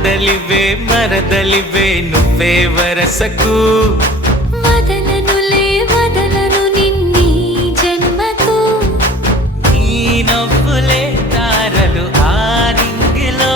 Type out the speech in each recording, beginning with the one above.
మరదలివే మరదలివే నువ్వే వరసకు వదలనులే వదలను నిన్నీ జన్మకు నీ నవ్వులే తారలు ఆ నింగిలో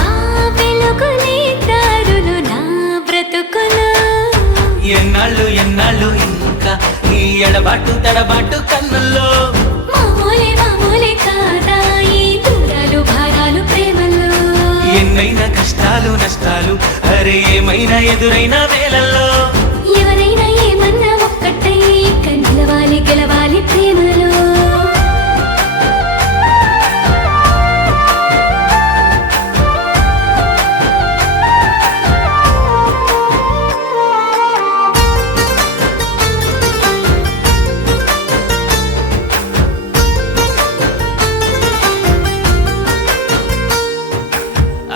ఆ వెలుగులే దారులు నా బ్రతుకులో ఎన్నాళ్ళు ఎన్నాళ్ళు ఇంకా ఈ ఎడబాటు తడబాటు కన్నుల్లో మామూలే మామూలే కాదా ఈ దూరాలు భారాలు ప్రేమలో ఎన్నైనా కష్టాలు నష్టాలు అరే ఏమైనా ఎదురైన వేళల్లో ఎవరైనా ఏమన్నా ఒక్కటై ఇక నిలవాలి గెలవాలి ప్రేమలో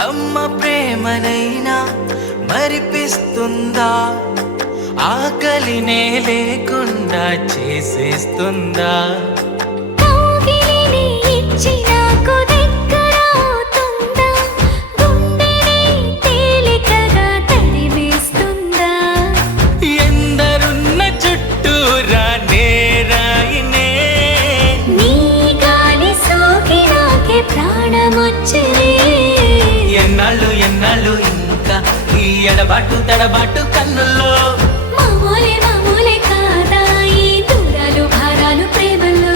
అమ్మ ప్రేమనైనా మరిపిస్తుందా ఆకలినే లేకుండా చేసేస్తుందా కౌగిలిని ఇచ్చి నాకు దగ్గరవుతుందా గుండెని తేలికగా తడిమేస్తుందా ఎందరున్న చుట్టూరా నేరాయినే నీ గాలి సోకి నాకే ప్రాణమొచ్చనే ఎన్నాళ్ళు ఎన్నాళ్ళు ఇంకా ఈ ఎడబాటు తడబాటు కన్నుల్లో మామూలే మామూలే కాదా ఈ దూరాలు భారాలు ప్రేమలో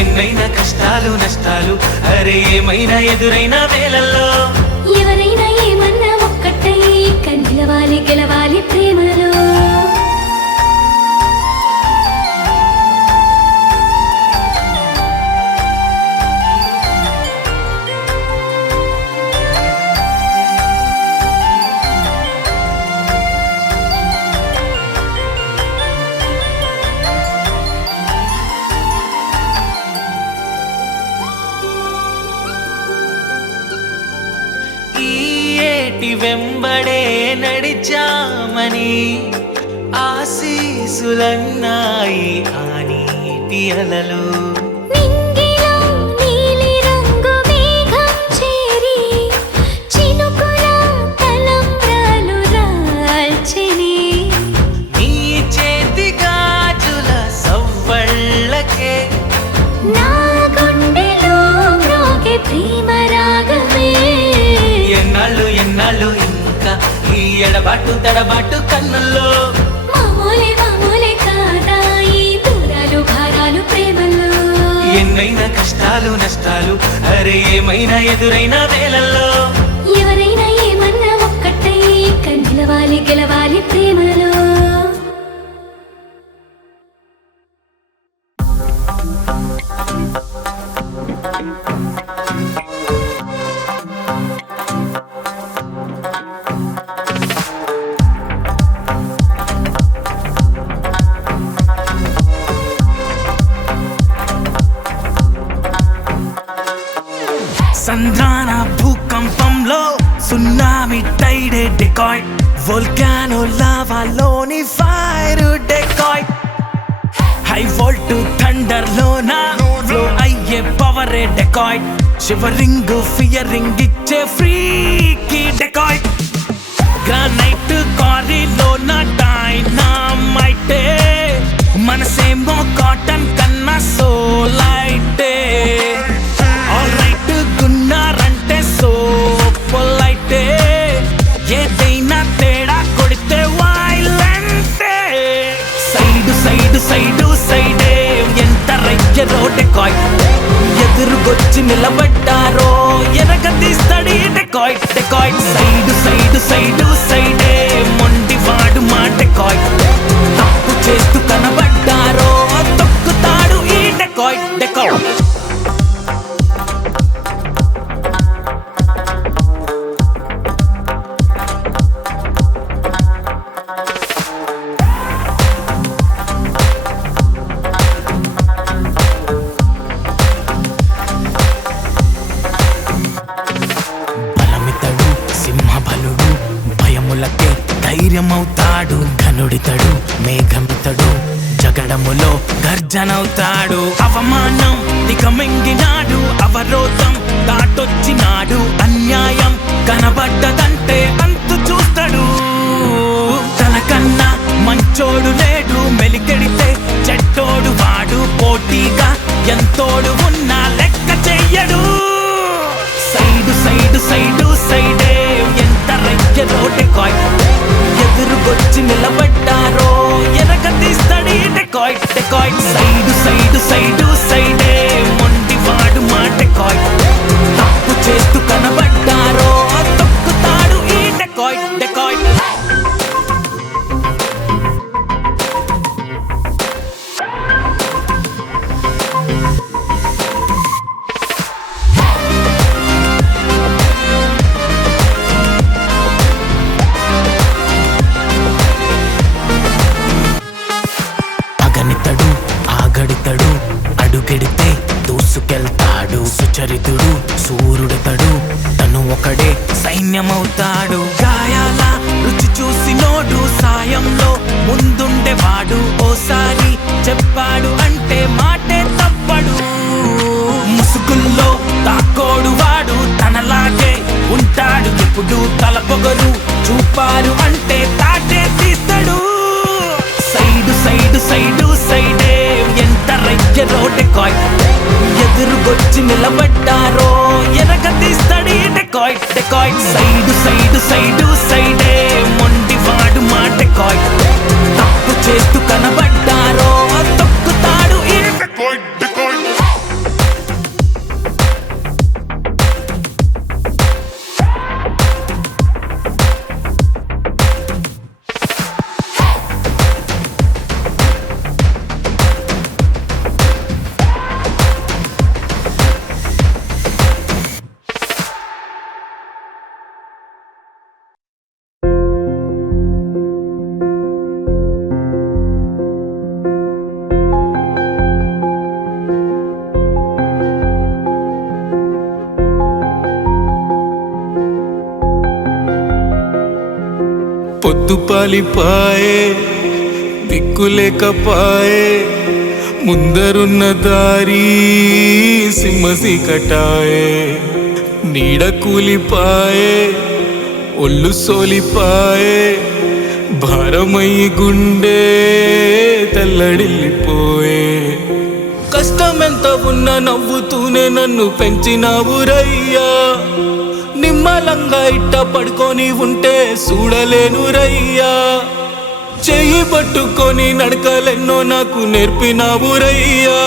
ఎన్నైనా కష్టాలు నష్టాలు అరే ఏమైనా ఎదురైన వేళల్లో ఎవరైనా ఏమన్నా ఒక్కటై ఇక నిలవాలి గెలవాలి ప్రేమలో ఈ ఏటి వెంబడే నడిచామని ఆశీసులన్నాయి ఆ నీటి అలలు నింగిలో నీలి రంగు మేఘం చేరి చినుకుల తలంబ్రాలు రాల్చెని నీ చేతి గాజుల సవ్వళ్ళకే నా గుండెలో మ్రోగే ప్రేమ రాగమే ఎన్నాళ్ళు ఎన్నాళ్ళు ఇంకా ఈ ఎడబాటు తడబాటు కన్నుల్లో మామూలే మామూలే కాదా ఈ దూరాలు భారాలు ప్రేమలో ఎన్నైనా కష్టాలు నష్టాలు అరే ఏమైనా ఎదురైన వేళల్లో ఎవరైనా ఏమన్నా ఒక్కటై ఇక నిలవాలి గెలవాలి ప్రేమలో సంధాన భూకంపంలో సునామీ టైడే డెకాయ్ వోల్కానో లావాలోని ఫైర్ డెకాయ్ హై వోల్ట్ థండర్ లోన ఫ్లో అయ్యే పవరే డెకాయ్ షివరింగ్ ఫియరింగ్ ఇచ్చే ఫ్రీకీ డెకాయ్ గ్రానైట్ కారీలోన డైనామైటే మనసేమో కాటన్ కన్నా సోలైటే ఆల్రైట్ గున్నారంటే సో పొలైటే ఏదైనా తేడా కొడితే వైలెంటే సైడు సైడు సైడు సైడే ఎంత రయ్యరో డెకాయ్ ఎదురుగొచ్చి నిలబడ్డారో ఎరగదీస్తాడు డెకాయ్ డెకాయ్ సైడు సైడు సైడు సైడే మొండివాడు మా డెకాయ్ తప్పు చేస్తూ కనబడ్డారో తొక్కుతాడు ఈ డెకాయ్ డెకాయ్ బలమితడు సింహబలుడు భయములకే ధైర్యమవుతాడు ధనుడితడు మేఘమితడు జగడములో గర్జనవుతాడు అవమానం దిగమింగినాడు అవరోధం దాటొచ్చినాడు అన్యాయం కనబ డెకాయిట్ డెకాయిట్. అగనితడు ఆగడితడు అడుగెడితే దూసుకెళ్తాడు. సుచరితుడు సూర్యుడతడు తను ఒకడే సైన్యమవుతాడు. గాయాల రుచి చూసినోడు సాయంలో ముందుండేవాడు. ఓసారి చెప్పాడు అంటే మాటే తప్పడు. ముసుగుల్లో తాకోడు వాడు తనలాగే ఉంటాడు. ఎప్పుడు తల పొగరు చూపారు అంటే తాటే తీస్తాడు. సైడు సైడు సైడు సైడే ఎంత రయ్యరో డెకాయిట్. ఎదురుగొచ్చి నిలబడ్డారో ఎరగ తీస్తాడు dacoit dacoit. Side side side సైడే మొండివాడు మా డెకాయిట్. తప్పు చేస్తూ కనబడ్డారో తొక్కుతాడు ఈ డెకాయిట్ డెకాయిట్. పొద్దుపాలిపాయే దిక్కులేకపాయే ముందరున్న దారి సింహసి కటాయే. నీడ కూలిపాయే ఒళ్ళు సోలిపాయే భారమయ్యి గుండె తల్లడిల్లిపోయే. కష్టమెంత ఉన్నా నవ్వుతూనే నన్ను పెంచినావురయ్యా. నిమ్మలంగా ఇట్ట పడుకొని ఉంటే చూడలేను రయ్యా. చెయ్యి పట్టుకొని నడకలెన్నో నాకు నేర్పినావురయ్యా.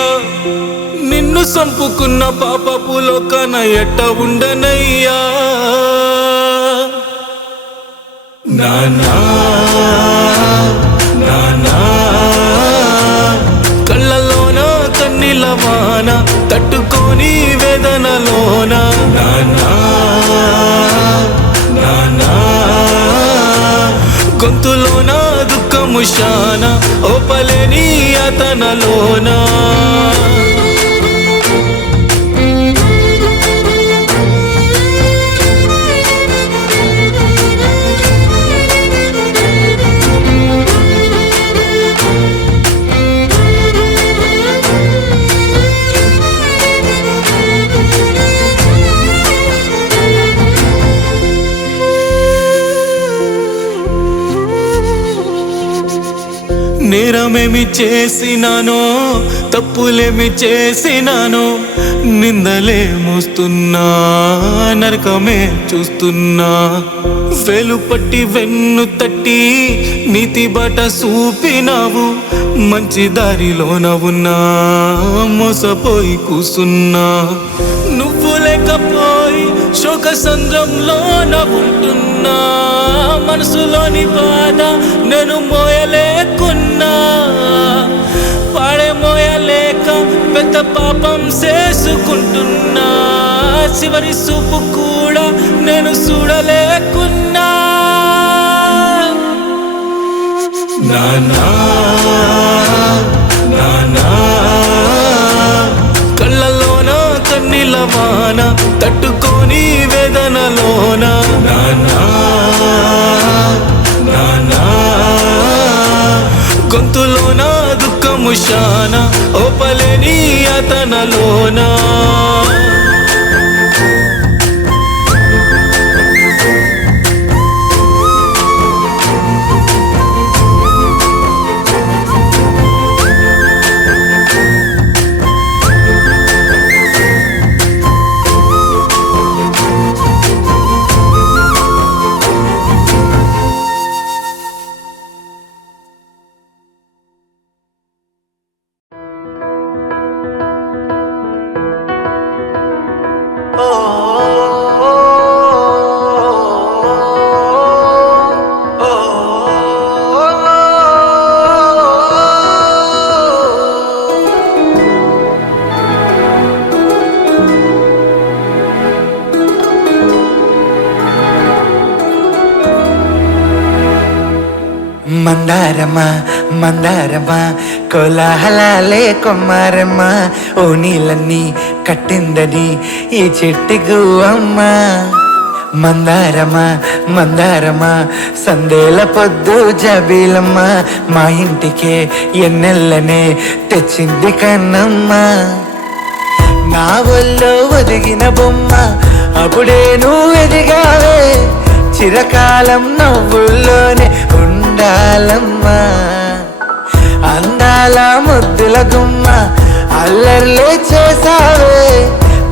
నిన్ను సంపుకున్న పాపపు లోకాన ఎట్ట ఉండనయ్యా. నానా నానా కళ్ళలోన కన్నీల వాన తట్టుకొని వేదనలోన. నానా నానా గొంతులోన దుఃఖము శాన ఓపలేని అతనలోనా. నేరమేమి చేసినానో తప్పులేమి చేసినానో నిందలే మోస్తున్నా నరకమే చూస్తున్నా. వేలు పట్టి వెన్ను తట్టి నీతి బాట చూపినావు. మంచి దారిలోన ఉన్నా మోసపోయి కూసున్నా. నువ్వు లేకపోయి శోక సంద్రంలోన ఉంటున్నా. మనసులోని బాధ నేను మోయలేకున్నా. పాడే మోయలేక పెద్ద పాపం చేసుకుంటున్నా. చివరి చూపు కూడా నేను చూడలేకున్నా. నానా నానా కళ్ళలోన కన్నీల వాన తట్టుకొని వేదనలోన. నానా నానా గొంతులోన దుఃఖము శాన ఓపలేని అతనలోనా. మందారమా మందారమా కోలాహలాలే కొమ్మారమ్మా ఓ నీళ్ళన్నీ కట్టిందని ఈ చెట్టుకు అమ్మా మందారమా మందారమా సందేల పొద్దు జబీలమ్మ మా ఇంటికే ఎన్నెల్లనే తెచ్చింది కన్నమ్మ నా ఒళ్ళో ఒదిగిన బొమ్మ అప్పుడే నువ్వు ఎదిగావే చిరకాలం నవ్వుల్లోనే ఉండాలమ్మా అందాల ముద్దుల గుమ్మ అల్లర్లే చేసావే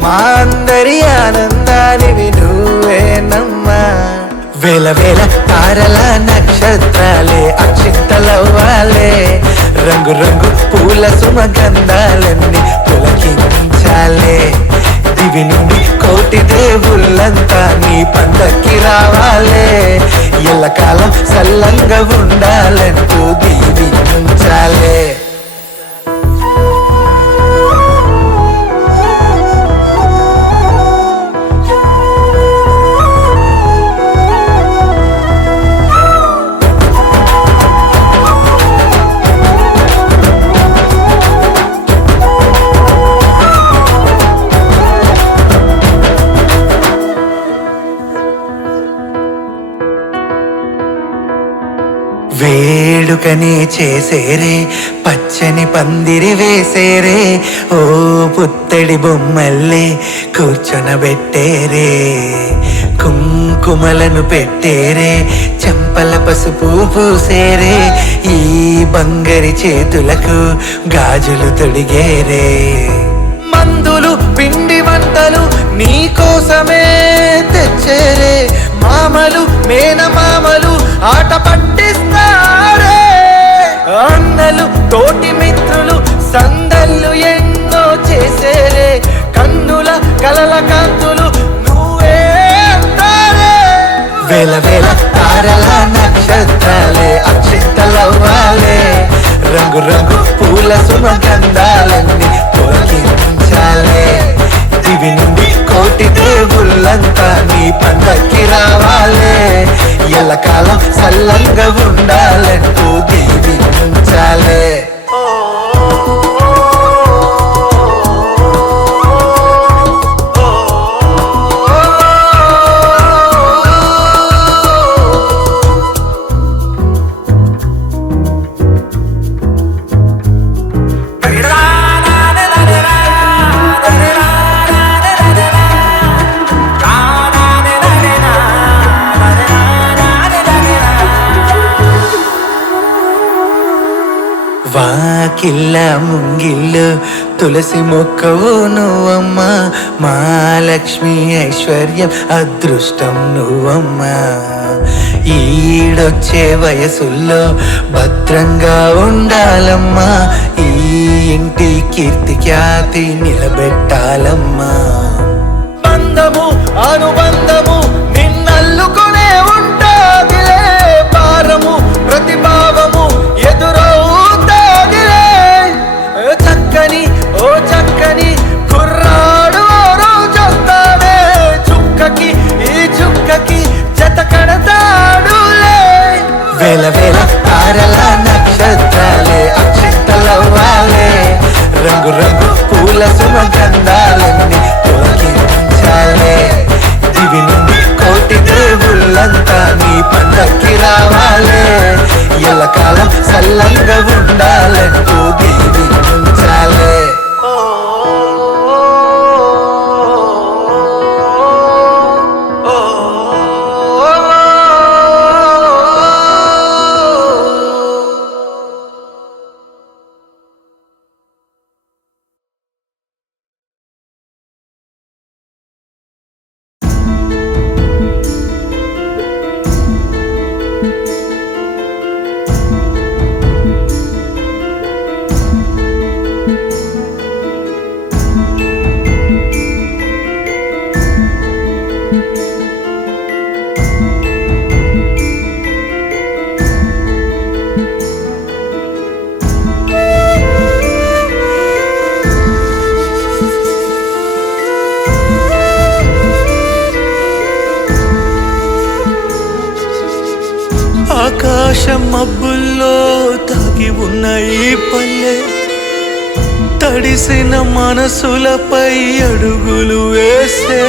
మా అందరి ఆనందానివి నువ్వేనమ్మా వేల వేల తారల నక్షత్రాలే అక్షింతలవ్వాలే రంగు రంగు పూల సుమగంధాలన్నీ పులకించాలే దివి నుండి కోటి దేవుళ్ళంతా నీ పందకి రావాలే ఎల్లకాలం సల్లంగా ఉండాలంటూ దీవించాలే వేడుకనే చేసేరే పచ్చని పందిరి వేసేరే ఓ పుత్తడి బొమ్మల్లే కూర్చొనబెట్టేరే కుంకుమలను పెట్టేరే చెంపల పసుపు పూసేరే ఈ బంగారి చేతులకు గాజులు తొడిగేరే మందులు పిండి వంటలు నీ కోసమే తెచ్చేరే మామలు మేనమామలు ఆట పట్టిస్తారే అన్నలు తోటి మిత్రులు సందళ్ళు ఎన్నో చేసేరే కన్నుల కలల కాంతులు నువ్వే అంటారే వేల వేల తారల నక్షత్రాలే అక్షింతలవ్వాలే రంగు రంగు పూల సుమగంధాలన్నీ పులకించాలే దివి నుండి కోటి దేవుళ్ళంతా నీ పందకి రావాలే ఎల్లకాలం సల్లంగా ఉండాలంటూ దీవించాలే వాకిల్ల ముంగిల్లు తులసి మొక్కవు నువ్వమ్మా మా లక్ష్మి ఐశ్వర్యం అదృష్టం నువ్వమ్మా ఈడొచ్చే వయసుల్లో భద్రంగా ఉండాలమ్మా ఈ ఇంటి కీర్తి ఖ్యాతి నిలబెట్టాలమ్మా బంధము అనుబంధము నిన్నల్లుకునే ఉంటాదిలే భారము ప్రతిభావము ఎదురవుతాదిలే చక్కని ఓ చక్కని కుర్రాడు రోజొస్తాడే చుక్కకి ఈ చుక్కకి జత కడతాడులే వేల వేల తారల నక్షత్రాలే అక్షింతలవ్వాలే రంగు రంగు పూల సుమగంధాలన్నీ పులకించాలే దివి నుండి కోటి దేవుళ్ళంతా నీ పందకి రావాలే ఎల్లకాలం సల్లంగా ఉండాలంటూ దీవించాలే ఆకాశ మబ్బుల్లో తాగి ఉన్న ఈ పల్లె తడిసిన మనసులపై అడుగులు వేసే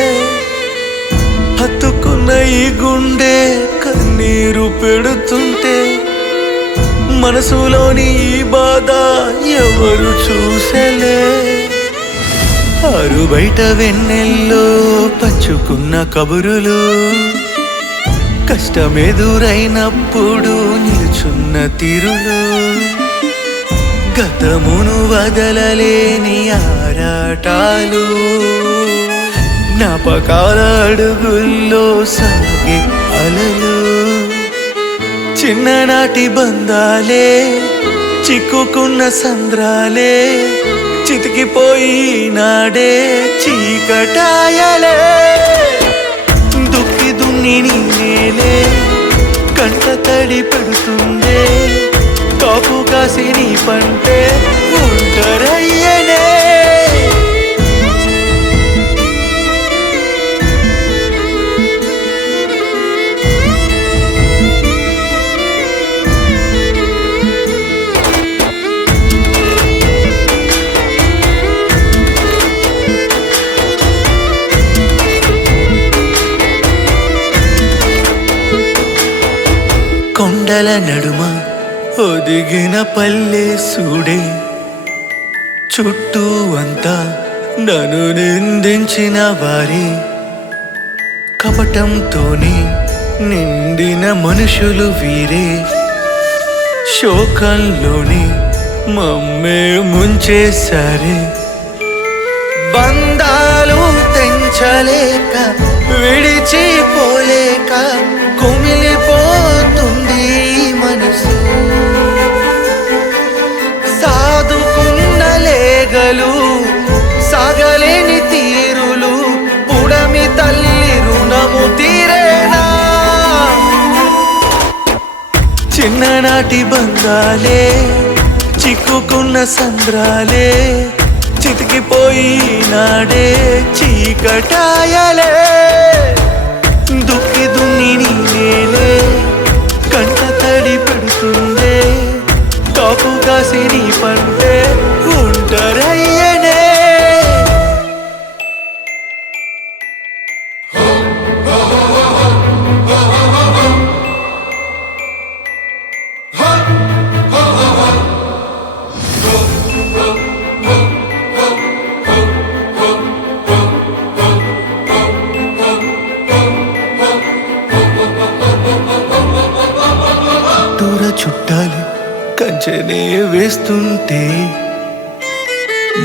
హత్తుకున్న ఈ గుండె కన్నీరు పెడుతుంటే మనసులోని ఈ బాధ ఎవరు చూసలే ఆరు బయట వెన్నెల్లో పంచుకున్న కబురులు కష్టమెదురైనప్పుడు నిలుచున్న తీరులు గతమును వదలలేని ఆరాటాలు జ్ఞాపకాల అడుగుల్లో సాగే అలలు చిన్ననాటి బంధాలే చిక్కుకున్న సంద్రాలే చితికిపోయి నాడే చీకటాయలే దుక్కి దున్ని నేలే కంట తడి పెడుతుందే కాపు కాసి నీ పంటే ఒంటరయ్యనే కొండల నడుమ ఒదిగిన పల్లె సూడే చుట్టూ అంతా నన్ను నిందించిన వారే కపటంతోనే నిండిన మనుషులు వీరే శోకంలోని మమ్మే ముంచేశారే బంధాలు తెంచలేక విడిచిపోలేక కుమిలిపోతుంది మనసు సాదుకున్న లేగలు సాగలేని తీరులు పుడమి తల్లి రుణము తీరేనా చిన్ననాటి బంధాలే చిక్కుకున్న సంద్రాలే చితికిపోయి నాడే చీకటాయలే దుక్కి దున్ని నేలే కంట తడి పెడుతుందే కాపు కాసి నీ పంటే ఒంటరయ్యనే దూర చుట్టాలు కంచెనే వేస్తుంటే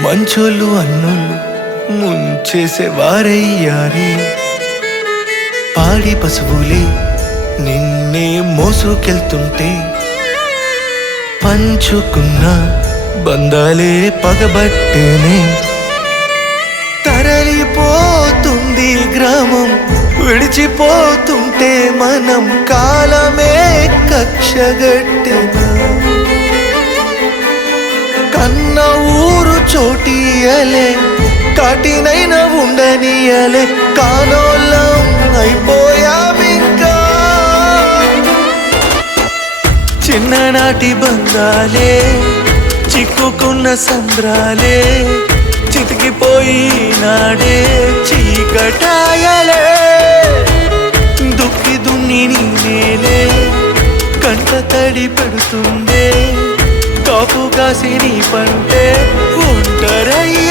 మంచోళ్ళు అన్నోళ్ళు ముంచేసేవారయ్యారే పాడి పశువులే నిన్నే మోసుకెళ్తుంటే పంచుకున్న బంధాలే పగబట్టేనే తరలిపోతుంది గ్రామం విడిచిపోతుంటే మనం కాలమే కక్షగట్టెనా కన్న ఊరు చోటియలే కాటినైన ఉండనియలే కానోళ్ళం అయిపోయామింకా చిన్ననాటి బంధాలే చిక్కుకున్న సంద్రాలే చితికిపోయి నాడే చీకటాయలే దుక్కి దున్ని నేలే కంట తడి పెడుతుందే కాపు కాసి నీ పంటే ఒంటరయ్య